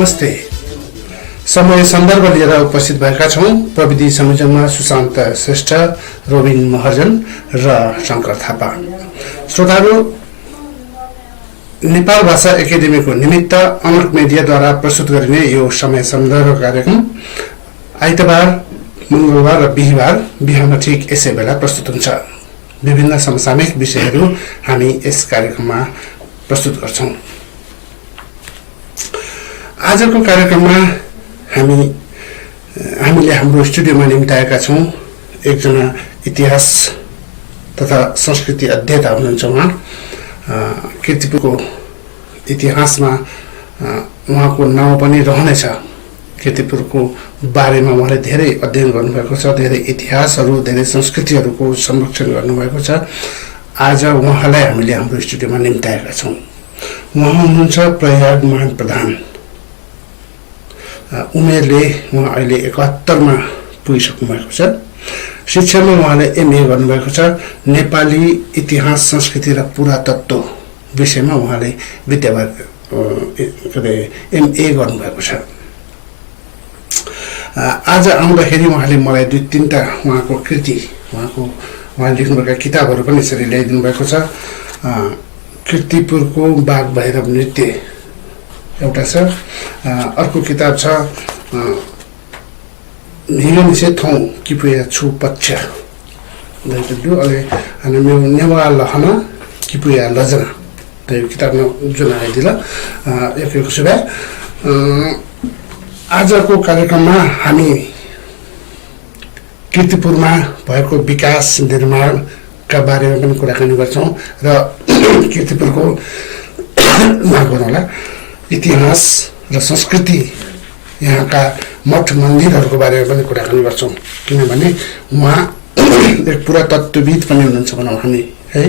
नमस्ते। समय सन्दर्भ लिएर उपस्थित भएका छौँ प्रविधि संयोजनमा सुशान्त श्रेष्ठ, रोबिन महर्जन र शङ्कर थापा। श्रोताहरू, नेपाल भाषा एकाडेमीको निमित्त अनक मिडियाद्वारा प्रस्तुत गरिने यो समय सन्दर्भ कार्यक्रम आइतबार, मङ्गलबार र बिहिबार बिहान ठिक यसै बेला प्रस्तुत हुन्छ। विभिन्न समसामयिक विषयहरू हामी यस कार्यक्रममा प्रस्तुत गर्छौँ। आजको कार्यक्रममा हामीले हाम्रो स्टुडियोमा निम्ताएका छौँ एकजना इतिहास तथा संस्कृति अध्येता हुनुहुन्छ। उहाँ कीर्तिपुरको इतिहासमा उहाँको नाउँ पनि रहनेछ। कीर्तिपुरको बारेमा उहाँले धेरै अध्ययन गर्नुभएको छ, धेरै इतिहासहरू, धेरै संस्कृतिहरूको संरक्षण गर्नुभएको छ। आज उहाँलाई हामीले हाम्रो स्टुडियोमा निम्ताएका छौँ। उहाँ हुनुहुन्छ प्रयाग मान प्रधान। उमेरले उहाँ अहिले 71मा पुगिसक्नु भएको छ। शिक्षामा उहाँले एमए गर्नुभएको छ। नेपाली इतिहास, संस्कृति र पुरातत्व विषयमा उहाँले एमए गर्नुभएको छ। आज आउँदाखेरि उहाँले मलाई 2-3टा उहाँको कृति, उहाँले लेख्नुभएका किताबहरू पनि यसरी ल्याइदिनु भएको छ। कीर्तिपुरको बाघ भैरव नृत्य एउटा छ, अर्को किताब छ हिगनिसे थौं किपुया छु पक्ष दैटु अले अनि नेवा लहन किपुया लजना त्यो किताबमा जुन आइदिला एक सुबह। आजको कार्यक्रममा हामी कीर्तिपुरमा भएको विकास निर्माणका बारेमा पनि कुराकानी गर्छौँ र कीर्तिपुरको इतिहास र संस्कृति, यहाँका मठ मन्दिरहरूको बारेमा पनि कुराकानी गर्छौँ। किनभने उहाँ एक पुरातत्त्वविद पनि हुनुहुन्छ भनौँ हामी, है।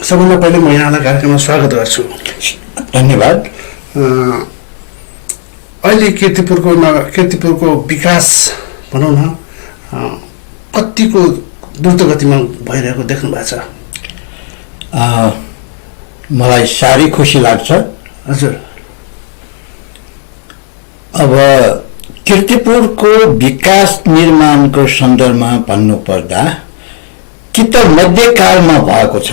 सबभन्दा पहिले म यहाँलाई कार्यक्रममा स्वागत गर्छु। धन्यवाद। अहिले कीर्तिपुरको विकास भनौँ न कतिको द्रुत गतिमा भइरहेको देख्नु भएको छ? मलाई साह्रै खुसी लाग्छ। हजुर। अब कीर्तिपुरको विकास निर्माणको सन्दर्भमा भन्नुपर्दा कि त मध्यकालमा भएको छ,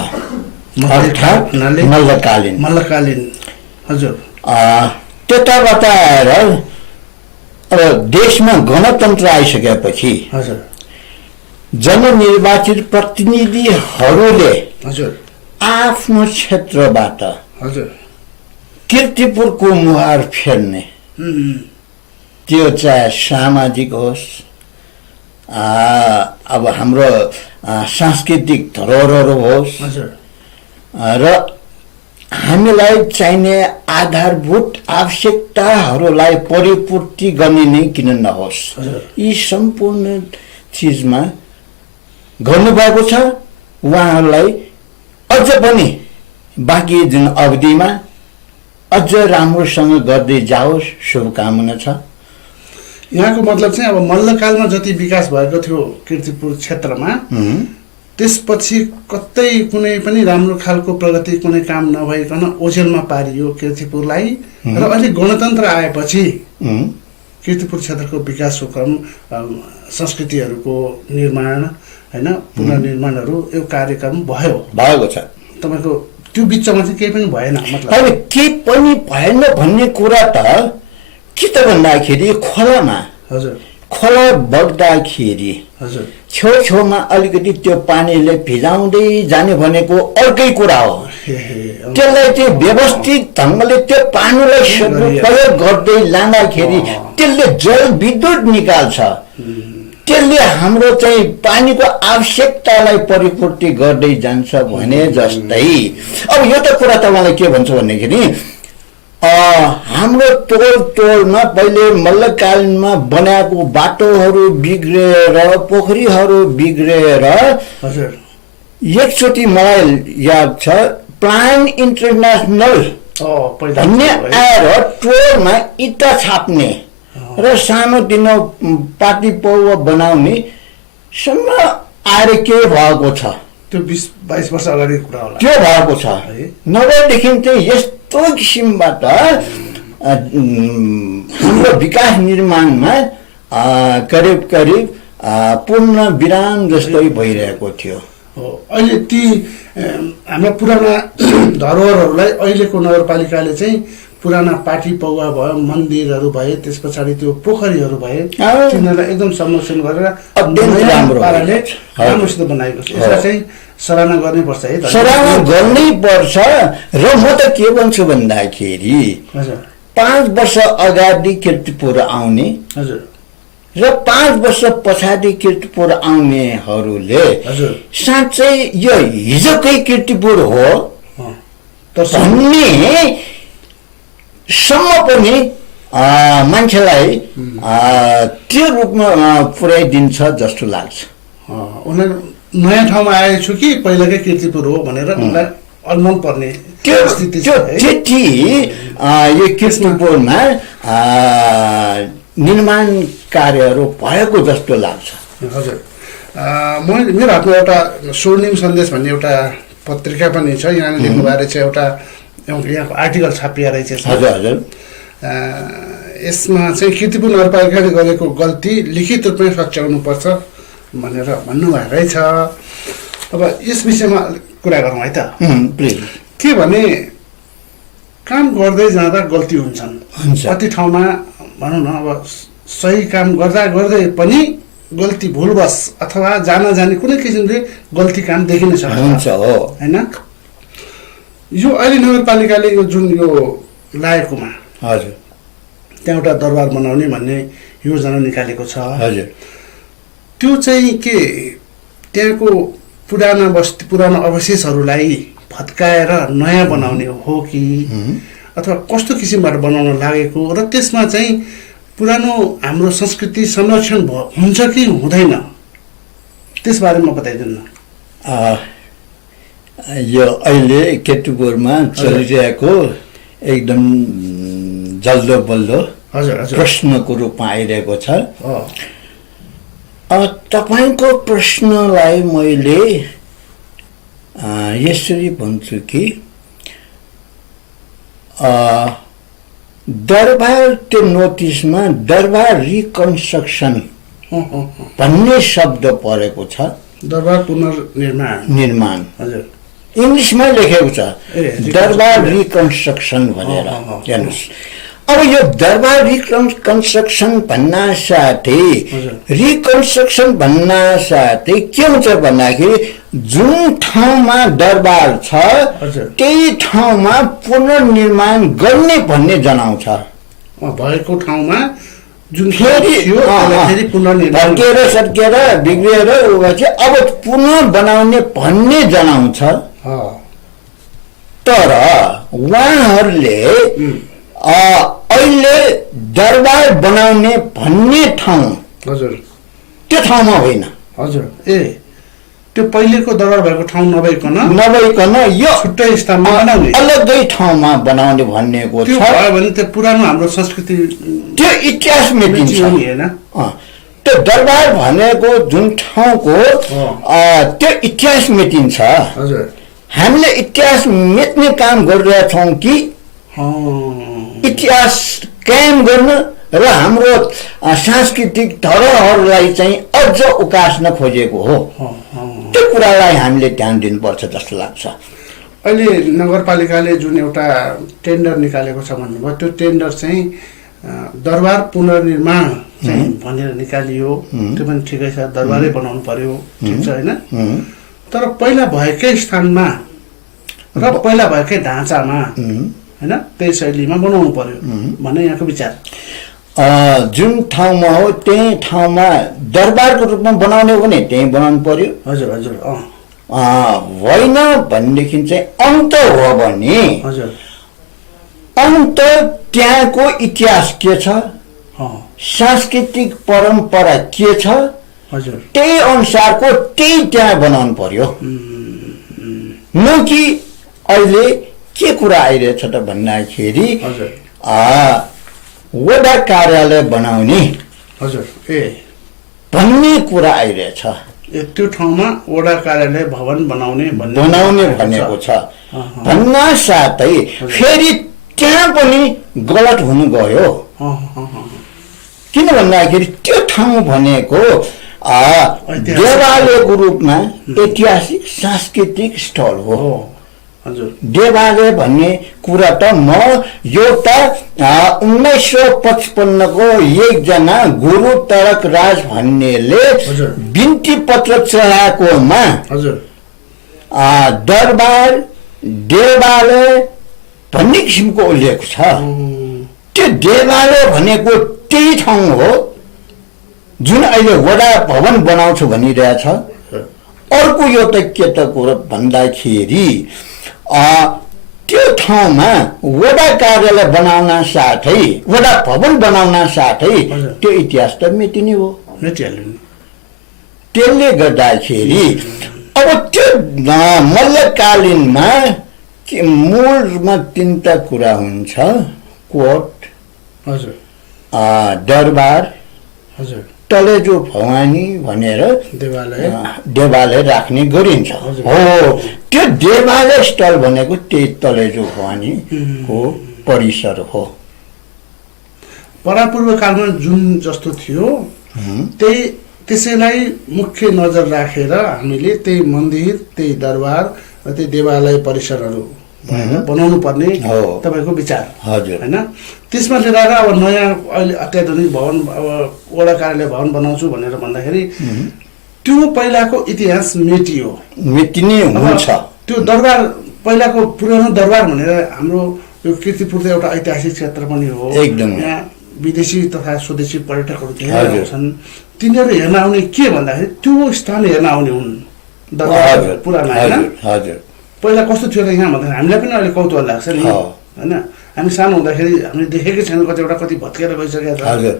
अर्थात् मल्लकालीन। हजुर। त्यताबाट आएर अब देशमा गणतन्त्र आइसकेपछि हजुर जननिर्वाचित प्रतिनिधिहरूले हजुर आफ्नो क्षेत्रबाट हजुर कीर्तिपुरको मुहार फेर्ने, त्यो चाहे सामाजिक होस्, अब हाम्रो सांस्कृतिक धरोहरहरू होस् र हामीलाई चाहिने आधारभूत आवश्यकताहरूलाई परिपूर्ति गर्ने नै किन नहोस्, यी सम्पूर्ण चिजमा गर्नुभएको छ। उहाँहरूलाई अझ पनि बाँकी जुन अवधिमा अझ राम्रोसँग गर्दै जाओस्, शुभकामना छ। यहाँको मतलब चाहिँ अब मल्लकालमा जति विकास भएको थियो कीर्तिपुर क्षेत्रमा, त्यसपछि कतै कुनै पनि राम्रो खालको प्रगति, कुनै काम नभइकन ओझेलमा पारियो कीर्तिपुरलाई र अहिले गणतन्त्र आएपछि कीर्तिपुर क्षेत्रको विकासको क्रम, संस्कृतिहरूको निर्माण, हैन, पुनर्निर्माणहरू यो कार्यक्रम भएको छ। तपाईँको त्यो बिचमा चाहिँ केही पनि भएन? मतलब अब केही पनि भएन भन्ने कुरा त के त भन्दाखेरि खोलामा, हजुर, खोला बग्दाखेरि हजुर छेउछेउमा अलिकति त्यो पानीले भिजाउँदै जाने भनेको अर्कै कुरा हो। त्यसलाई चाहिँ व्यवस्थित ढङ्गले त्यो पानीलाई प्रयोग गर्दै लाँदाखेरि त्यसले जलविद्युत निकाल्छ। त्यसले हाम्रो चाहिँ पानीको आवश्यकतालाई परिपूर्ति गर्दै जान्छ भने जस्तै। अब यो त कुरा तपाईँलाई के भन्छु भन्दाखेरि हाम्रो टोलमा पहिले मल्लकालीनमा बनाएको बाटोहरू बिग्रेर, पोखरीहरू बिग्रेर, हजुर, एकचोटि मलाई याद छ प्लान इन्टरनेसनल भन्ने आएर टोलमा इँटा छाप्ने र सानोतिनो पाटी पौवा बनाउने सम्म आएर के भएको छ। त्यो 20-22 वर्ष अगाडि कुरा होला। त्यो भएको छ। नभएदेखि चाहिँ यस्तो किसिमबाट हाम्रो विकास निर्माणमा करिब करिब पूर्ण विराम जस्तै भइरहेको थियो। अहिले ती हाम्रा पुराना धरोहरहरूलाई अहिलेको नगरपालिकाले चाहिँ पुराना पार्टी पौवा भयो, मन्दिरहरू भए, त्यस पछाडि त्यो पोखरीहरू भए, तिनीहरूलाई एकदम संरक्षण गरेर राम्रो पाराले राम्रोसित बनाएको छ। यसलाई चाहिँ सराहना गर्नै पर्छ है। सराहना गर्नै पर्छ। र म त के भन्छु भन्दाखेरि 5 वर्ष अगाडि किर्तिपुर आउने र 5 वर्ष पछाडि किर्तिपुर आउनेहरूले साँच्चै यो हिजोकै किर्तिपुर हो भन्ने सम्म पनि मान्छेलाई त्यो रूपमा पुर्याइदिन्छ जस्तो लाग्छ। उनीहरू नयाँ ठाउँमा आएछु कि पहिलाकै किर्तिपुर हो भनेर उनलाई अनमन पर्ने स्थिति छ। त्यति यो किर्तिपुरमा निर्माण कार्यहरू भएको जस्तो लाग्छ। हजुर, मेरो हातमा एउटा स्वर्णिम सन्देश भन्ने एउटा पत्रिका पनि छ। यहाँले लेख्नु भएको रहेछ, एउटा यहाँको आर्टिकल छापिया रहेछ। हजुर हजुर। यसमा चाहिँ किर्तिपुर नगरपालिकाले गरेको गल्ती लिखित रूपमा सच्याउनु पर्छ भनेर भन्नुभएको रहेछ। अब यस विषयमा कुरा गरौँ है त। के भने काम गर्दै जाँदा गल्ती हुन्छन्। कति ठाउँमा भनौँ न, अब सही काम गर्दा गर्दै पनि गल्ती भुलवश अथवा जान जाने कुनै किसिमले गल्ती काम देखिन सक्छ होइन। यो अहिले नगरपालिकाले यो जुन यो लागेकोमा हजुर त्यहाँ एउटा दरबार बनाउने भन्ने योजना निकालेको छ। हजुर, त्यो चाहिँ के त्यहाँको पुरानो अवशेषहरूलाई भत्काएर नयाँ बनाउने हो कि अथवा कस्तो किसिमबाट बनाउन लागेको, र त्यसमा चाहिँ पुरानो हाम्रो संस्कृति संरक्षण हुन्छ कि हुँदैन, त्यसबारेमा बताइदिनु न। यो अहिले किर्तिपुरमा चलिरहेको एकदम जल्दो बल्दो प्रश्नको रूपमा आइरहेको छ। तपाईँको प्रश्नलाई मैले यसरी भन्छु कि दरबार त्यो नोटिसमा दरबार रिकन्स्ट्रक्सन भन्ने शब्द परेको छ। दरबार पुनर्निर्माण हजुर, इङ्ग्लिसमै लेखेको छ दरबार रिकन्स्ट्रक्सन भनेर। हेर्नुहोस्, अब यो दरबार रिकन्स्ट्रक्सन भन्न साथै के हुन्छ भन्दाखेरि जुन ठाउँमा दरबार छ त्यही ठाउँमा पुनर्निर्माण गर्ने भन्ने जनाउँछ। भएको ठाउँमा जुन भत्किएर सड्किएर बिग्रिएर अब पुनः बनाउने भन्ने जनाउँछ। तर उहाँहरूले अहिले दरबार बनाउने भन्ने ठाउँ त्यो ठाउँमा होइन। हजुर, त्यो पहिलेको दरबार भएको ठाउँ नभइकन यो छुट्टै स्थानमा बनाउने, अलग्गै ठाउँमा बनाउने भन्नेको छ। भने त्यो पुरानो हाम्रो संस्कृति त्यो इतिहास मेटिन्छ होइन। त्यो दरबार भनेको जुन ठाउँको त्यो इतिहास मेटिन्छ। हजुर, हामीले इतिहास मेट्ने काम गरिरहेछौँ कि इतिहास कायम गर्न र हाम्रो सांस्कृतिक धरोहरलाई चाहिँ अझ उकास्न खोजेको हो। त्यो कुरालाई हामीले ध्यान दिनुपर्छ जस्तो लाग्छ। अहिले नगरपालिकाले जुन एउटा टेन्डर निकालेको छ भन्नुभयो, त्यो टेन्डर चाहिँ दरबार पुनर्निर्माण चाहिँ भनेर निकालियो। त्यो पनि ठिकै छ, दरबारै बनाउनु पर्यो, ठिक छ होइन। तर पहिला भएकै स्थानमा र पहिला भएकै ढाँचामा होइन त्यही शैलीमा बनाउनु पर्यो भन्ने यहाँको विचार। जुन ठाउँमा हो त्यही ठाउँमा दरबारको रूपमा बनाउने हो भने त्यही बनाउनु पर्यो। हजुर हजुर, होइन भनेदेखि चाहिँ अन्त हो भने हजुर अन्त त्यहाँको इतिहास के छ, सांस्कृतिक परम्परा के छ, हजुर त्यही अनुसारको त्यही त्यहाँ बनाउनु पर्यो। न कि अहिले के कुरा आइरहेछ त भन्दाखेरि वडा कार्यालय बनाउने भन्ने कुरा आइरहेछ। त्यो ठाउँमा वडा कार्यालय भवन बनाउने भनेको छ। भन्न साथै फेरि त्यहाँ पनि गलत हुनु गयो। किन भन्दाखेरि त्यो ठाउँ भनेको देवालयको रूपमा ऐतिहासिक सांस्कृतिक स्थल हो। देवालय भन्ने कुरा त म एउटा 1955 को एकजना गुरु तडक राज भन्नेले बिन्ती पत्र चढाएकोमा दरबार देवालय भन्ने किसिमको उल्लेख छ। त्यो देवालय भनेको त्यही ठाउँ हो जुन अहिले वडा भवन बनाउँछु भनिरहेछ। अर्को एउटा के त कुरो भन्दाखेरि त्यो ठाउँमा वडा कार्यालय बनाउन साथै वडा भवन बनाउन साथै त्यो इतिहास त मेटिने हो। त्यसले गर्दाखेरि अब त्यो मल्लकालीनमा मूलमा तीनटा कुरा हुन्छ, कोट, दरबार, तलेजो भवानी भनेर देवालय राख्ने गरिन्छ। हो त्यो देवालय स्थल भनेको त्यही तलेजो भवानी हो परिसर हो। परापूर्व कालमा जुन जस्तो थियो त्यही त्यसैलाई मुख्य नजर राखेर हामीले त्यही मन्दिर त्यही दरबार र त्यही देवालय परिसरहरू बनाउनु पर्ने तपाईको विचार हैन। त्यसमा लिएर अब नयाँ अहिले अत्याधुनिक भवन अब वडा कार्यालय भवन बनाउँछु भनेर भन्दाखेरि त्यो पहिलाको इतिहास मेटिने हुन्छ। त्यो दरबार पहिलाको पुरानो दरबार भनेर हाम्रो यो कीर्तिपुर त एउटा ऐतिहासिक क्षेत्र पनि हो। एकदम यहाँ विदेशी तथा स्वदेशी पर्यटकहरू धेरै आउँछन्। तिनीहरू हेर्न आउने के भन्दाखेरि त्यो स्थान हेर्न आउने हुन् दरबार पुरानो हैन। पहिला कस्तो थियो त यहाँ भन्दाखेरि हामीलाई पनि अहिले कौतूहल लाग्छ नि हैन। हामी सानो हुँदाखेरि हामीले देखेकै छैन कति भत्केर गइसकेको छ।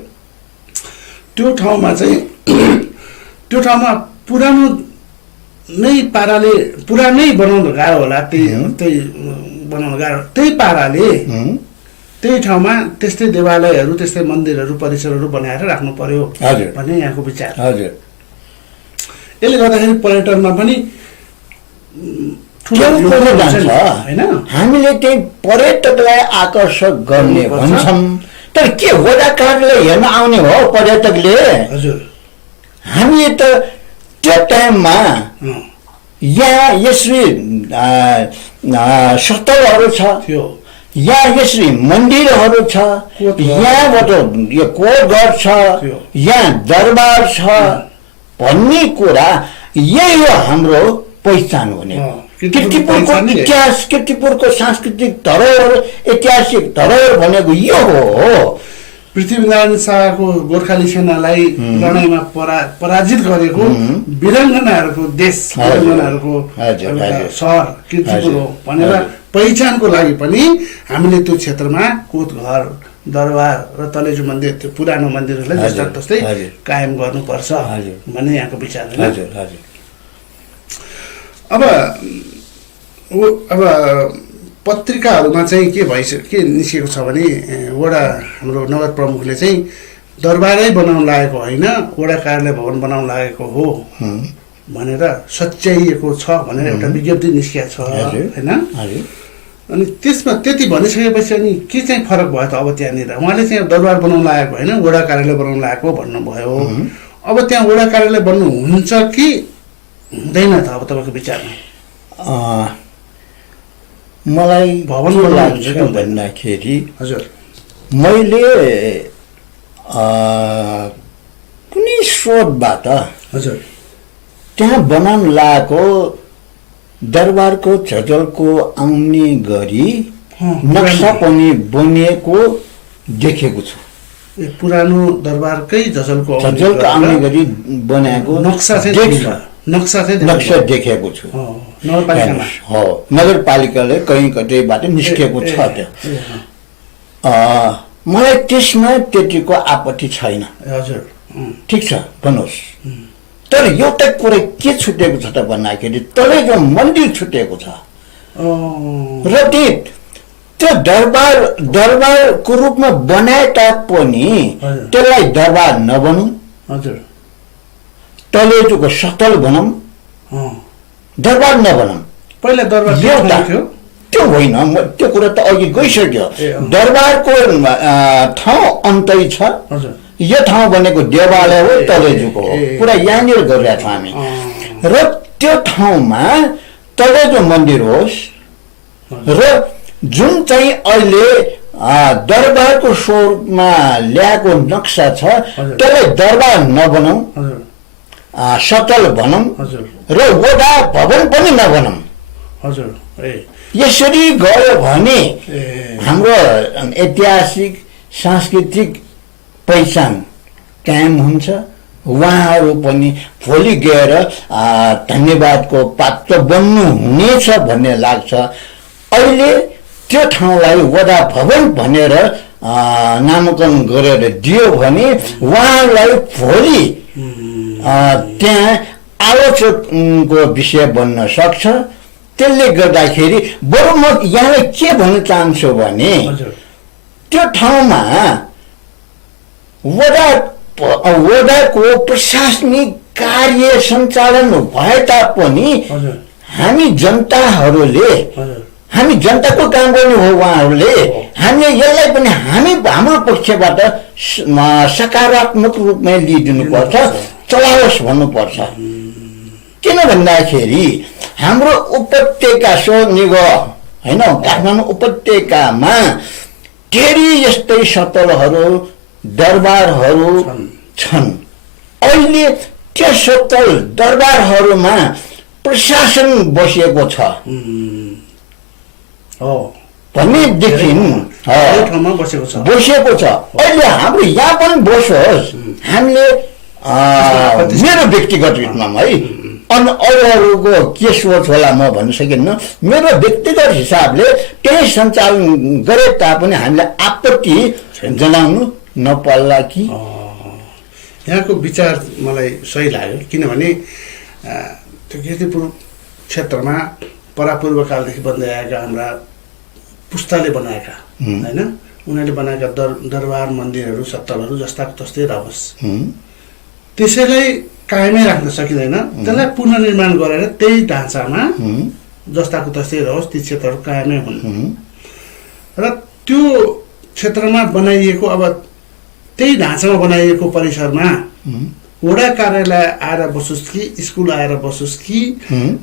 त्यो ठाउँमा पुरानो नै पाराले पुरानै बनाउनु गाह्रो होला। त्यही बनाउनु गाह्रो त्यही पाराले त्यही ठाउँमा त्यस्तै देवालयहरू त्यस्तै मन्दिरहरू परिसरहरू बनाएर राख्नु पर्यो भन्ने यहाँको विचार। यसले गर्दाखेरि पर्यटनमा पनि हामीले त्यही पर्यटकलाई आकर्षक गर्ने भन्छौँ। तर के वडा कार्यालय हेर्न आउने हो पर्यटकले? हामी त त्यो टाइममा यहाँ यसरी स्थलहरू छ, यहाँ यसरी मन्दिरहरू छ, यहाँबाट यो कोटघर छ, यहाँ दरबार छ भन्ने कुरा यही हो हाम्रो पहिचान हुने। कीर्तिपुरको इतिहास, कीर्तिपुरको सांस्कृतिक धरोहर, ऐतिहासिक धरोहर भनेको यो हो। पृथ्वीनारायण शाहको गोर्खाली सेनालाई लडाइँमा पराजित गरेको वीराङ्गनाहरूको देश, वीराङ्गनाहरूको सहर कीर्तिपुर हो भनेर पहिचानको लागि पनि हामीले त्यो क्षेत्रमा कोटघर, दरबार र तलेजो मन्दिर, त्यो पुरानो मन्दिरहरूलाई जस्ता तस्तै कायम गर्नुपर्छ भन्ने यहाँको विचार हो। अब पत्रिकाहरूमा चाहिँ के निस्केको छ भने वडा हाम्रो नगर प्रमुखले चाहिँ दरबारै बनाउन लागेको होइन, वडा कार्यालय भवन बनाउन लागेको हो भनेर सच्याइएको छ भनेर एउटा विज्ञप्ति निस्किएको छ हैन। अनि त्यसमा त्यति भनिसकेपछि अनि के चाहिँ फरक भयो त? अब त्यहाँनिर उहाँले चाहिँ दरबार बनाउन लागेको होइन, वडा कार्यालय बनाउन लागेको भन्नुभयो। अब त्यहाँ वडा कार्यालय बन्नु हुन्छ कि हुँदैन त अब तपाईँको विचारमा? मलाई भवन लाग्छ भन्दाखेरि मैले कुनै स्रोतबाट त्यहाँ बनाउन लागेको दरबारको झझल्को आउने गरी नक्सा पनि बनिएको देखेको छु। पुरानो दरबारकै झझल्को आउने गरी बनाएको नक्सा देखेको छु। नगरपालिकाले कहीँ कतैबाट निस्केको छ। मलाई त्यसमा त्यतिको आपत्ति छैन। ठिक छ भन्नुहोस्। तर एउटा कुरा के छुटेको छ त भन्दाखेरि तलेजो मन्दिर छुटेको छ र त्यो दरबारको रूपमा बनाए तापनि त्यसलाई दरबार नबनौँ, तलेजोको स्थल भनौँ, दरबार नभनौँ। पहिला दरबार त्यो होइन, त्यो कुरा त अघि गइसक्यो। दरबारको ठाउँ अन्तै छ, यो ठाउँ भनेको देवालय हो, तलेजुको हो, पुरा यहाँनिर गरिरहेको छौँ हामी। र त्यो ठाउँमा तलेजु मन्दिर होस् र जुन चाहिँ अहिले दरबारको स्वरूपमा ल्याएको नक्सा छ त्यसलाई दरबार नबनाऊ, सतल भनौँ र वडा भवन पनि नबनाऊ। यसरी गयो भने हाम्रो ऐतिहासिक सांस्कृतिक पहिचान कायम हुन्छ। उहाँहरू पनि भोलि गएर धन्यवादको पात्र बन्नु हुनेछ भन्ने लाग्छ। अहिले त्यो ठाउँलाई वडा भवन भनेर नामाकरण गरेर दियो भने उहाँलाई भोलि त्यहाँ आलोचकको विषय बन्न सक्छ। त्यसले गर्दाखेरि बरु म यहाँलाई के भन्न चाहन्छु भने त्यो ठाउँमा वडाको प्रशासनिक कार्य सञ्चालन भए तापनि हामी जनताको काम गर्नु हो। उहाँहरूले हामीले यसलाई पनि हाम्रो पक्षबाट सकारात्मक रूपमा लिइदिनुपर्छ, चलाओस् भन्नुपर्छ। किन भन्दाखेरि हाम्रो उपत्यका निगो होइन, काठमाडौँ उपत्यकामा धेरै यस्तै सतलहरू दरबारहरू छन्। अहिले त्यो सतल दरबारहरूमा प्रशासन बसेको छ भनेदेखि बसेको छ। अहिले हाम्रो यहाँ पनि बसोस्। हामीले मेरो व्यक्तिगत रूपमा है, अरूको के सोच होला म भन्न सकिन्न, मेरो व्यक्तिगत हिसाबले त्यही सञ्चालन गरे तापनि हामीलाई आपत्ति जनाउनु नपर्ला कि। यहाँको विचार मलाई सही लाग्यो, किनभने त्यो कीर्तिपुर क्षेत्रमा परापूर्वकालदेखि बन्दै आएका हाम्रा पुस्ताले बनाएका होइन, उनीहरूले बनाएका दरबार मन्दिरहरू सत्तलहरू जस्ताको तस्तै रहोस्। त्यसैलाई कायमै राख्न सकिँदैन। त्यसलाई पुनर्निर्माण गरेर त्यही ढाँचामा जस्ताको तस्तै रहोस्, ती क्षेत्रहरू कायमै हुन्। र त्यो क्षेत्रमा बनाइएको, अब त्यही ढाँचामा बनाइएको परिसरमा वडा कार्यालय आएर बसोस् कि, स्कुल आएर बसोस् कि,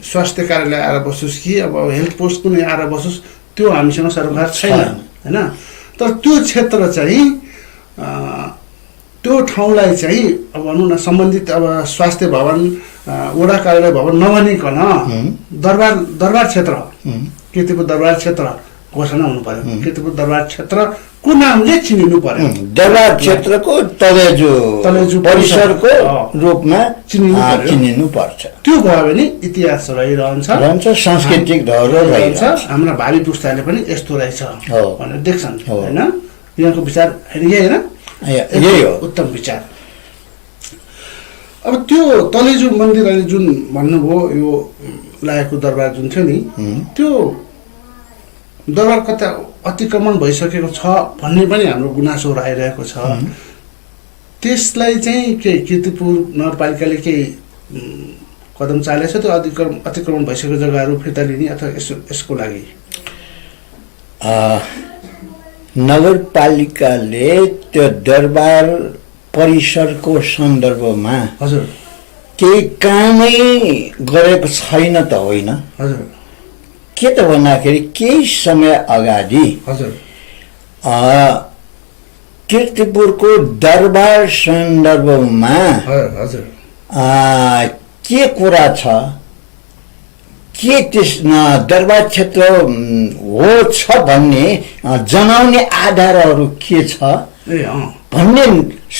स्वास्थ्य कार्यालय आएर बसोस् कि, अब हेल्थ पोस्ट कुनै आएर बसोस्, त्यो हामीसँग सरकार छैन होइन। तर त्यो क्षेत्र चाहिँ त्यो ठाउँलाई चाहिँ अब भनौँ न सम्बन्धित अब स्वास्थ्य भवन, वडा कार्यालय भवन नभनिकन दरबार क्षेत्र, कीर्तिपुर दरबार क्षेत्र घोषणा हुनु पर्यो। कीर्तिपुर दरबार क्षेत्रको नामले चिनिनु पर्यो। दरबार क्षेत्रको तलेजु परिसरको रूपमा चिनिनु पर्छ। त्यो भयो भने इतिहास रहिरहन्छ, सांस्कृतिक धरोहर रहन्छ। हाम्रा भावी पुस्ताले पनि यस्तो रहेछ भनेर देख्छन् होइन। यहाँको विचार यही होइन, यही हो उत्तम विचार। अब त्यो तलेजु मन्दिर अहिले जुन भन्नुभयो, यो लागेको दरबार जुन थियो नि, त्यो दरबार कता अतिक्रमण भइसकेको छ भन्ने पनि हाम्रो गुनासो आइरहेको छ। त्यसलाई चाहिँ के कीर्तिपुर नगरपालिकाले केही कदम चालेको छ त्यो अतिक्रमण भइसकेको जग्गाहरू फिर्ता लिने अथवा यसको लागि? नगरपालिकाले त्यो दरबार परिसरको सन्दर्भमा हजुर केही कामै गरेको छैन त होइन। हजुर के त भन्दाखेरि केही समय अगाडि हजुर कीर्तिपुरको दरबार सन्दर्भमा हजुर के कुरा छ, के त्यस दरबार क्षेत्र हो छ भन्ने जनाउने आधारहरू के छ भन्ने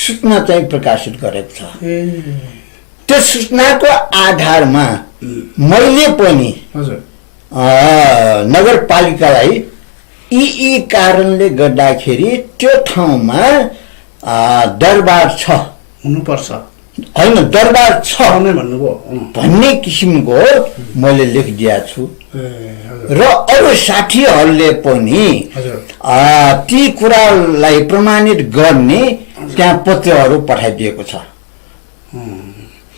सूचना चाहिँ प्रकाशित गरेको छ। त्यो सूचनाको आधारमा मैले पनि नगरपालिकालाई यी कारणले गर्दाखेरि त्यो ठाउँमा दरबार छ हुनुपर्छ होइन, दरबार छ भन्नुभयो भन्ने किसिमको मैले लेखिदिएको छु। र अरू साथीहरूले पनि ती कुरालाई प्रमाणित गर्ने त्यहाँ पत्रहरू पठाइदिएको छ।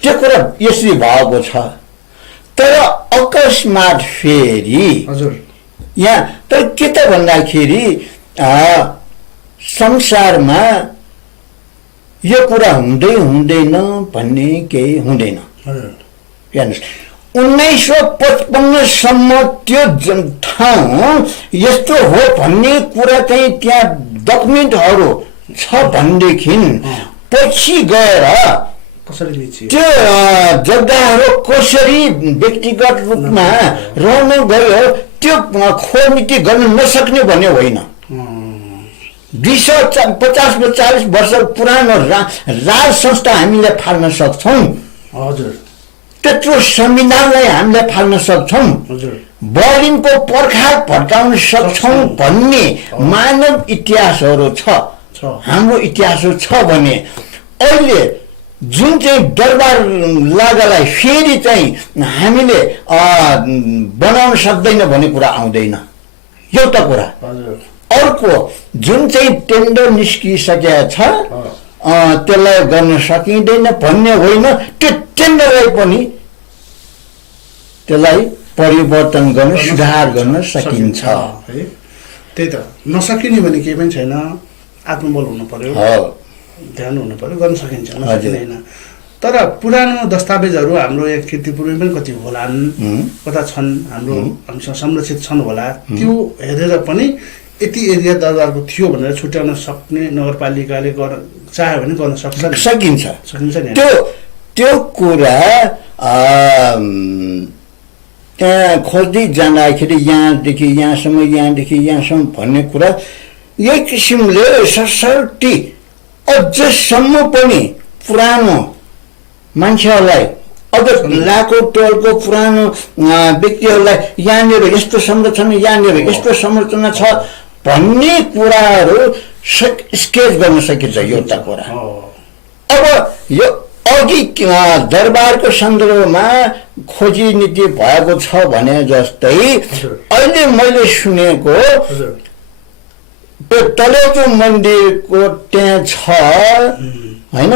त्यो कुरा यसरी भएको छ। तर अकस्मात फेरि यहाँ तर के त भन्दाखेरि संसारमा यो कुरा हुँदै हुँदैन भन्ने केही हुँदैन। हेर्नुहोस् 1955सम्म त्यो ठाउँ यस्तो हो भन्ने कुरा चाहिँ त्यहाँ डकुमेन्टहरू छ भनेदेखि पछि गएर त्यो जग्गाहरू कसरी व्यक्तिगत रूपमा रहन गयो त्यो खोजनीति गर्न नसक्ने भन्ने होइन। 250-40 वर्ष पुरानो राज संस्था हामीले फाल्न सक्छौँ। हजुर त्यत्रो संविधानलाई हामीले फाल्न सक्छौँ। बर्लिनको पर्खाल भट्काउन सक्छौँ भन्ने मानव इतिहासहरू छ, हाम्रो इतिहासहरू छ भने अहिले जुन चाहिँ दरबार लागालाई फेरि चाहिँ हामीले बनाउन सक्दैन भन्ने कुरा आउँदैन। एउटा कुरा। अर्को जुन चाहिँ टेन्डर निस्किसकेको छ त्यसलाई गर्न सकिँदैन भन्ने होइन, त्यो टेन्डरलाई पनि त्यसलाई परिवर्तन गर्न सुधार गर्न सकिन्छ। त्यही त नसकिने भने केही पनि छैन, आत्मबल हुनु पर्यो, ध्यान हुनु पर्यो, गर्न सकिन्छ, नसकिँदैन। तर पुरानो दस्तावेजहरू हाम्रो यहाँ कीर्तिपुरमा पनि कति होलान्, कता छन्, हामीसँग संरक्षित छन् होला, त्यो हेरेर पनि यति एरिया दरबारको थियो भनेर छुट्याउन सक्ने नगरपालिकाले चाह्यो भने गर्न सकिन्छ नि। त्यो कुरा त्यहाँ खोज्दै जाँदाखेरि यहाँदेखि यहाँसम्म, यहाँदेखि यहाँसम्म भन्ने कुरा यही किसिमले सशक्ति अझसम्म पनि पुरानो मान्छेहरूलाई अझ लाखौँ टोलको पुरानो व्यक्तिहरूलाई यहाँनिर यस्तो संरचना, यहाँनिर यस्तो संरचना छ भन्ने कुराहरू स्केच गर्न सकिन्छ। एउटा कुरा। अब यो अघि दरबारको सन्दर्भमा खोजी नीति भएको छ भने जस्तै अहिले मैले सुनेको त्यो तलेजु मन्दिरको त्यहाँ छ होइन,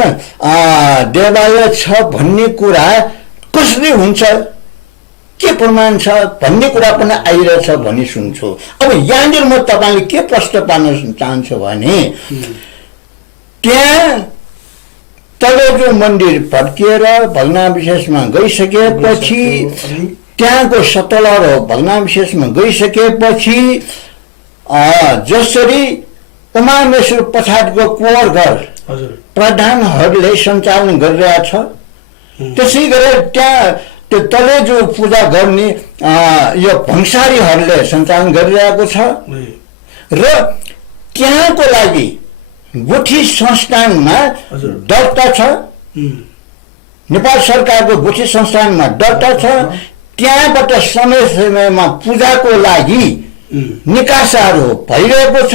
देवालय छ भन्ने कुरा कसरी हुन्छ, के प्रमाण छ भन्ने कुरा पनि आइरहेछ भन्ने सुन्छु। अब यहाँनिर म तपाईँले के प्रश्न पार्न चाहन्छु भने त्यहाँ तलेजु मन्दिर भत्किएर भग्नावशेषमा गइसकेपछि, त्यहाँको सतलहरू भग्नावशेषमा गइसकेपछि जसरी उमामेश्वर पछाडिको कुँवर घर प्रधानहरूले सञ्चालन गरिरहेछ, त्यसै गरेर त्यहाँ त्यो तलेजु पूजा गर्ने यो भंसारीहरूले सञ्चालन गरिरहेको छ र त्यहाँको लागि गुठी संस्थानमा दर्ता छ, नेपाल सरकारको गुठी संस्थानमा दर्ता छ। त्यहाँबाट समय समयमा पूजाको लागि निकासाहरू भइरहेको छ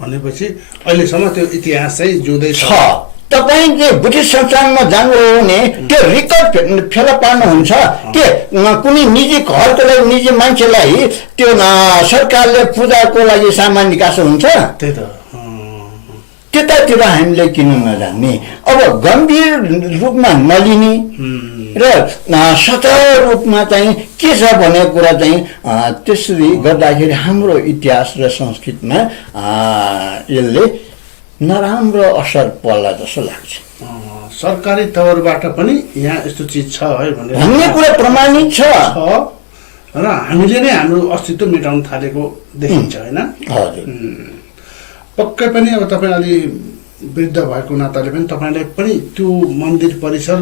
भनेपछि अहिलेसम्म त्यो इतिहास चाहिँ जोड्दैछ। तपाईँले बुद्धिस्ट संस्थानमा जानुभयो भने त्यो रेकर्ड फेला पार्नुहुन्छ के कुनै निजी घरको लागि निजी मान्छेलाई त्यो सरकारले पूजाको लागि सामान निकास हुन्छ, त्यतातिर हामीले किन नजान्ने। अब गम्भीर रूपमा नलिने र सतह रूपमा चाहिँ के छ भन्ने कुरा चाहिँ त्यसरी गर्दाखेरि हाम्रो इतिहास र संस्कृतिमा यसले नराम्रो असर पर्ला जस्तो लाग्छ। सरकारी तवरबाट पनि यहाँ यस्तो चिज छ है भन्ने कुरा प्रमाणित छ र हामीले नै हाम्रो अस्तित्व मेटाउन थालेको देखिन्छ होइन। पक्कै पनि अब तपाईँ अलि वृद्ध भएको नाताले पनि तपाईँलाई पनि त्यो मन्दिर परिसर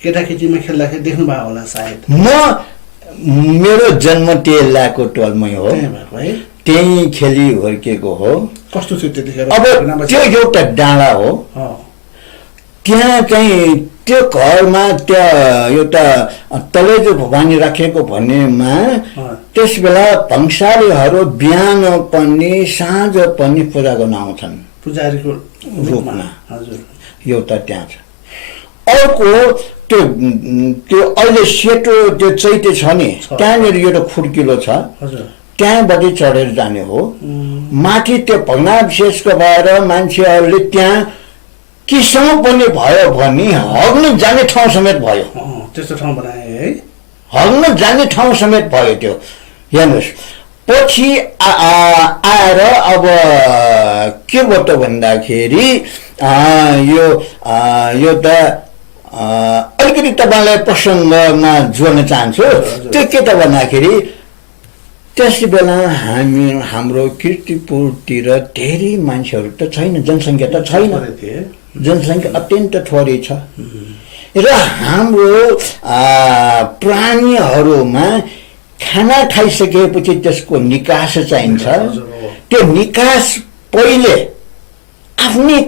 केटाकेटीमा खेल्दाखेरि देख्नुभयो होला सायद। मेरो जन्म तेल्लाको टोलमै हो, त्यही खेली हुर्केको हो। कस्तो थियो त्यतिखेर? अब त्यो एउटा डाँडा हो, त्यहाँ चाहिँ त्यो घरमा त्यहाँ एउटा तलेजु भवानी राखेको भन्नेमा त्यस बेला भंसारीहरू बिहान पनि साँझ पनि पूजा गर्न आउँछन् पुजारीको रूपमा। एउटा त्यहाँ छ। अर्को त्यो अहिले सेतो त्यो चैते छ नि, त्यहाँनिर एउटा खुड्किलो छ, त्यहाँबाट चढेर जाने हो। माथि त्यो भग्नावशेषको भएर मान्छेहरूले त्यहाँ किसम्म पनि भयो भने हग्न जाने ठाउँ समेत भयो। त्यस्तो ठाउँ बनाए है, हग्न जाने ठाउँ समेत भयो। त्यो हेर्नुहोस् पछि आएर अब के भयो त भन्दाखेरि यो त अलिकति तपाईँलाई प्रसङ्गमा जोड्न चाहन्छु। त्यो के त भन्दाखेरि त्यस बेला हाम्रो कीर्तिपुरतिर धेरै मान्छेहरू त छैन, जनसङ्ख्या त छैन, जनसङ्ख्या अत्यन्त थोरै छ र हाम्रो प्राणीहरूमा खाना खाइसकेपछि त्यसको निकास चाहिन्छ। त्यो निकास पहिले आफ्नै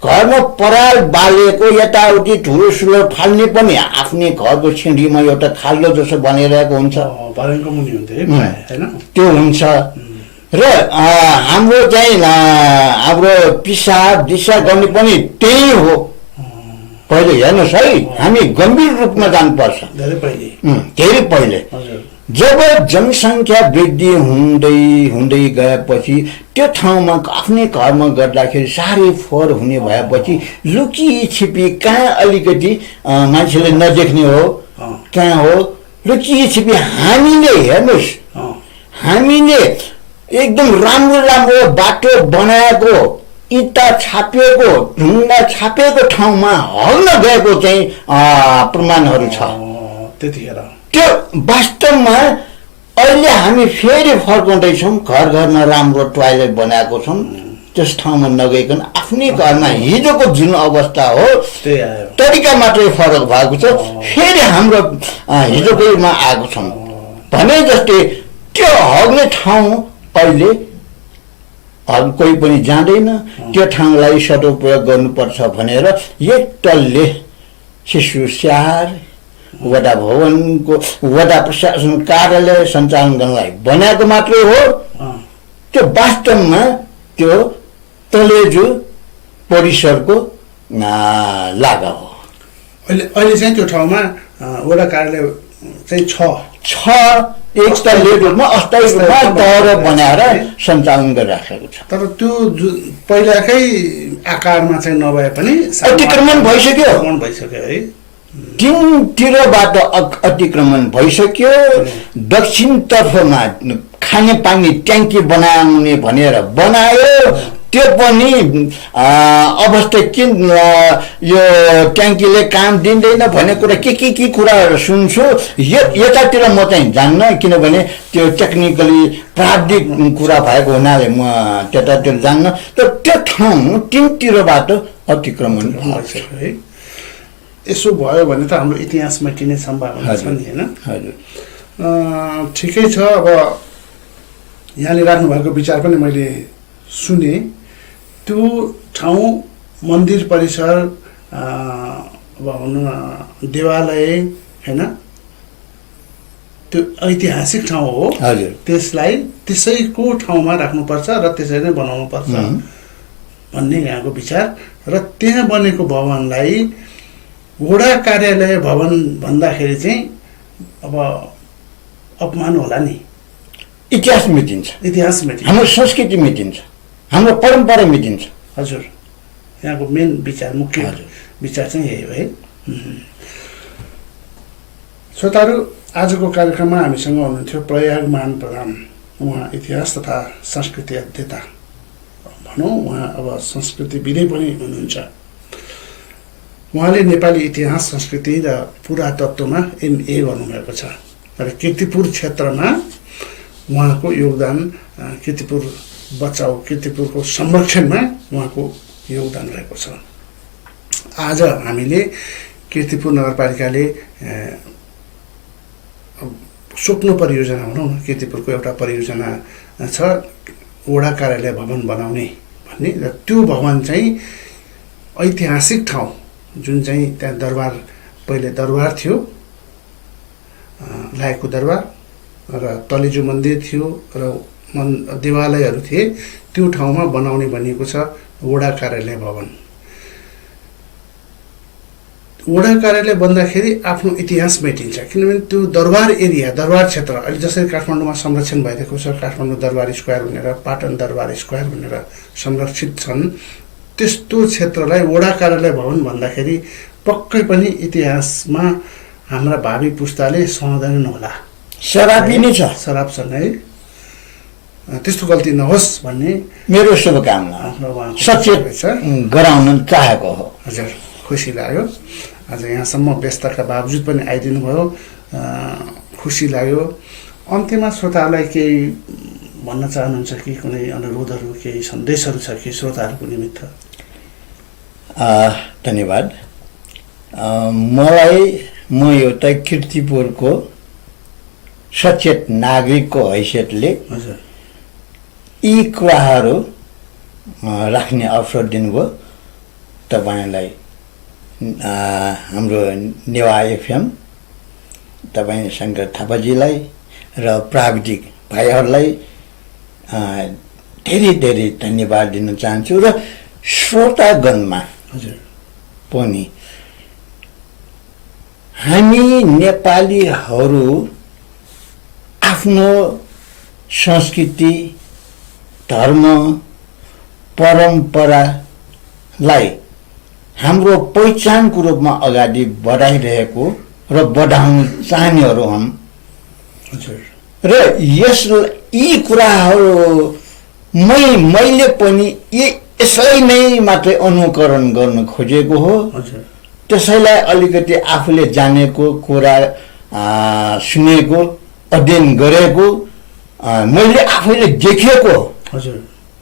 घरमा पराल बालेको यताउति ठुलोठुलो फाल्ने पनि आफ्नै घरको सिँढीमा एउटा खाल्डो जसो बनिरहेको हुन्छ, त्यो हुन्छ। र हाम्रो चाहिँ हाम्रो पिसाब दिशा गर्ने पनि त्यही हो। पहिले हेर्नुहोस् है, हामी गम्भीर रूपमा जानुपर्छ धेरै पहिले। जब जनसङ्ख्या वृद्धि हुँदै गएपछि त्यो ठाउँमा आफ्नै घरमा गर्दाखेरि साह्रै फोहोर हुने भएपछि लुकी छिपी कहाँ अलिकति मान्छेले नदेख्ने हो कहाँ हो लुकी छिपी हामीले हेर्नुहोस्, हामीले एकदम राम्रो बाटो बनाएको इँटा छापिएको ढुङ्गा छापिएको ठाउँमा हल्न गएको चाहिँ प्रमाणहरू छ। त्यतिखेर त्यो वास्तवमा अहिले हामी फेरि फर्काउँदैछौँ, घरमा राम्रो टोयलेट बनाएको छौँ, त्यस ठाउँमा नगइकन आफ्नै घरमा हिजोको जुन अवस्था हो तरिका मात्रै फरक भएको छ, फेरि हाम्रो हिजोकैमा आएको छौँ भने जस्तै त्यो हग्ने ठाउँ अहिले कोही पनि जाँदैन। त्यो ठाउँलाई सदुपयोग गर्नुपर्छ भनेर एक तल्ले शिशु स्याहार वडा भवनको वडा प्रशासन कार्यालय सञ्चालन गर्नलाई बनाएको मात्रै हो। त्यो वास्तवमा त्यो तलेजु परिसरको लागा हो। अहिले चाहिँ त्यो ठाउँमा वडा कार्यालय चाहिँ छ एक तल्ले रूपमा अस्थायी रूपमा तहर बनाएर सञ्चालन गरिराखेको छ। तर त्यो पहिलाकै आकारमा चाहिँ नभए पनि अतिक्रमण भइसक्यो है, तिनतिरबाट अतिक्रमण भइसक्यो। दक्षिणतर्फमा खाने पानी ट्याङ्की बनाउने भनेर बनायो, त्यो पनि अवस्था किन यो ट्याङ्कीले काम दिँदैन भन्ने कुरा के कुराहरू सुन्छु। यतातिर म चाहिँ जान्न, किनभने त्यो टेक्निकली प्राविधिक कुरा भएको हुनाले म त्यतातिर जान्न। तर त्यो ठाउँ तिनतिरबाट अतिक्रमण भएको छ है। यसो भयो भने त हाम्रो इतिहास मेटिने सम्भावना छ नि, होइन? ठिकै छ। अब यहाँले राख्नुभएको विचार पनि मैले सुने। त्यो ठाउँ मन्दिर परिसर अब भनौँ न देवालय, होइन, त्यो ऐतिहासिक ठाउँ हो, त्यसलाई त्यसैको ठाउँमा राख्नुपर्छ र त्यसरी नै बनाउनुपर्छ भन्ने यहाँको विचार। र त्यहाँ बनेको भवनलाई वडा कार्यालय भवन भन्दाखेरि चाहिँ अब अपमान होला नि। इतिहास मेटिन्छ, हाम्रो संस्कृति मेटिन्छ, हाम्रो परम्परा मेटिन्छ। हजुर, यहाँको मेन विचार, मुख्य विचार चाहिँ यही हो है। श्रोताहरू, आजको कार्यक्रममा हामीसँग हुनुहुन्थ्यो प्रयागमान प्रधान। उहाँ इतिहास तथा संस्कृति अध्येता भनौँ, उहाँ अब संस्कृतिविदै पनि हुनुहुन्छ। उहाँले नेपाली इतिहास संस्कृति र पुरातत्वमा MA गर्नुभएको छ र कीर्तिपुर क्षेत्रमा उहाँको योगदान, कीर्तिपुर बचाउ, कीर्तिपुरको संरक्षणमा उहाँको योगदान रहेको छ। आज हामीले कीर्तिपुर नगरपालिकाले स्वप्न परियोजना भनौँ न, कीर्तिपुरको एउटा परियोजना छ वडा कार्यालय भवन बनाउने भन्ने। र त्यो भवन चाहिँ ऐतिहासिक ठाउँ, जुन चाहिँ त्यहाँ दरबार, पहिले दरबार थियो, लायकु दरबार, र तलेजु मन्दिर थियो र देवालयहरू थिए, त्यो ठाउँमा बनाउने भनिएको छ वडा कार्यालय भवन। वडा कार्यालय बन्दाखेरि आफ्नो इतिहास मेटिन्छ, किनभने त्यो दरबार एरिया, दरबार क्षेत्र अहिले जसरी काठमाडौँमा संरक्षण भइरहेको छ, काठमाडौँ दरबार स्क्वायर भनेर, पाटन दरबार स्क्वायर भनेर संरक्षित छन्, त्यस्तो क्षेत्रलाई वडा कार्यालय भवन भन्दाखेरि पक्कै पनि इतिहासमा हाम्रा भावी पुस्ताले सहँदैन नहोला। शराबी नै छ, शराबसँगै त्यस्तो गल्ती नहोस् भन्ने मेरो शुभकामना, सचेत गराउन चाहेको हो। हजुर, खुसी लाग्यो आज यहाँसम्म व्यस्तका बावजुद पनि आइदिनु भयो, खुसी लाग्यो। अन्त्यमा श्रोताहरूलाई केही भन्न चाहनुहुन्छ कि कुनै अनुरोधहरू, केही सन्देशहरू छ कि श्रोताहरूको निमित्त? धन्यवाद। म एउटा कीर्तिपुरको सचेत नागरिकको हैसियतले यी कुराहरू राख्ने अवसर दिनुभयो। तपाईँलाई, हाम्रो नेवा एफएम, तपाईँ शङ्कर थापाजीलाई र प्राविधिक भाइहरूलाई धेरै धेरै धन्यवाद दिन चाहन्छु। र श्रोतागणमा पनि हामी नेपालीहरू आफ्नो संस्कृति, धर्म, परम्परालाई हाम्रो पहिचानको रूपमा अगाडि बढाइरहेको र बढाउन चाहनेहरू हौँ। र यी कुराहरू मैले पनि यसलाई नै मात्रै अनुकरण गर्न खोजेको हो। त्यसैलाई अलिकति आफूले जानेको कुरा, सुनेको, अध्ययन गरेको, मैले आफैले देखेको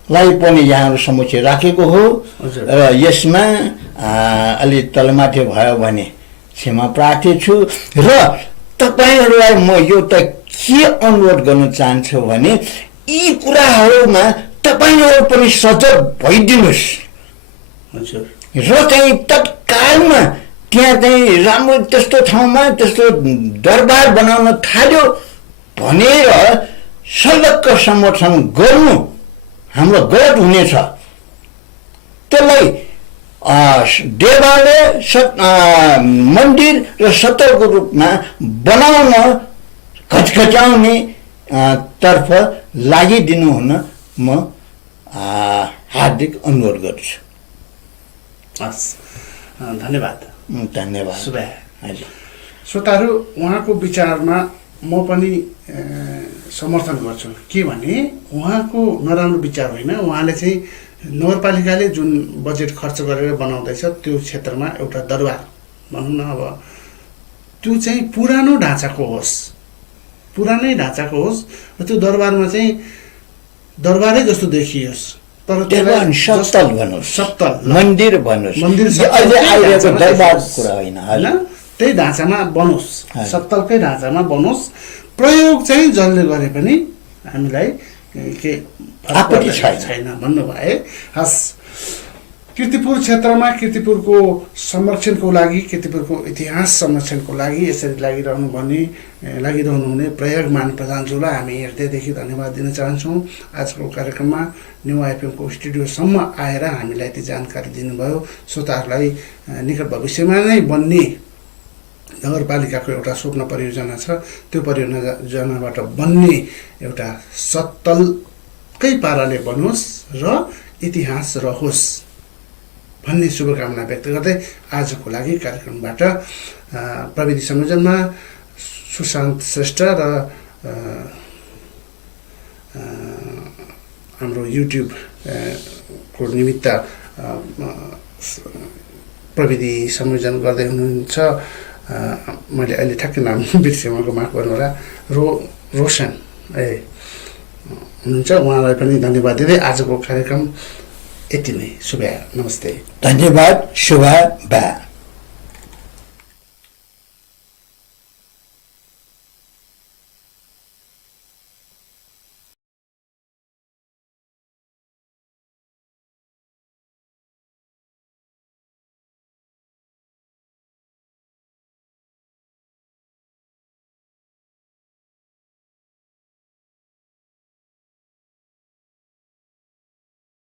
लाई पनि यहाँहरू समक्ष राखेको हो। र यसमा अलि तलमाथि भयो भने क्षमा प्रार्थी छु। र तपाईँहरूलाई म एउटा के अनुरोध गर्न चाहन्छु भने यी कुराहरूमा तपाईँहरू पनि सजग भइदिनुहोस् र चाहिँ तत्कालमा त्यहाँ चाहिँ राम्रो त्यस्तो ठाउँमा त्यस्तो दरबार बनाउन थाल्यो भनेर संलग्न समर्थन गर्नु हाम्रो गलत हुनेछ। त्यसलाई देवालय, मन्दिर र सतर्क रूपमा बनाउन घचघचाउने तर्फ लागिदिनु हुन म हार्दिक अनुरोध गर्छु। हस्, धन्यवाद। धन्यवाद। श्रोताहरू, उहाँको विचारमा म पनि समर्थन गर्छु। के भने उहाँको नराम्रो विचार होइन। उहाँले चाहिँ नगरपालिकाले जुन बजेट खर्च गरेर बनाउँदैछ त्यो क्षेत्रमा एउटा दरबार भनौँ न, अब त्यो चाहिँ पुरानो ढाँचाको होस्, पुरानै ढाँचाको होस् र त्यो दरबारमा चाहिँ दरबारै जस्तो देखियोस्, तर सत्तल भन्नुहोस्, सत्तल मन्दिर भन्नुहोस्, मन्दिर त्यही ढाँचामा बनोस्, सत्तलकै ढाँचामा बनोस्। प्रयोग चाहिँ जसले गरे पनि हामीलाई के आपत्ति छैन भन्नुभए। हस्, कीर्तिपुर क्षेत्रमा कीर्तिपुरको संरक्षणको लागि, कीर्तिपुरको इतिहास संरक्षणको लागि यसरी लागिरहनु हुने प्रयोगमान प्रधानज्यूलाई हामी हृदयदेखि धन्यवाद दिन चाहन्छौँ। आजको कार्यक्रममा नेवा एफएमको स्टुडियोसम्म आएर हामीलाई ती जानकारी दिनुभयो। श्रोताहरूलाई निकट भविष्यमा नै बन्ने नगरपालिकाको एउटा स्वप्न परियोजना छ, त्यो परियोजनाबाट बन्ने एउटा सत्तलकै पाराले बनोस् र इतिहास रहोस् भन्ने शुभकामना व्यक्त गर्दै आजको लागि कार्यक्रमबाट प्रविधि संयोजनमा सुशान्त श्रेष्ठ र हाम्रो युट्युब को निमित्त प्रविधि संयोजन गर्दै हुनुहुन्छ, मैले अहिले ठ्याक्कै नाम बिर्सेको, माफ गर्नु होला, रोशन हुनुहुन्छ। उहाँलाई पनि धन्यवाद दिँदै आजको कार्यक्रम यति नै। शुभ, नमस्ते, धन्यवाद, शुभ।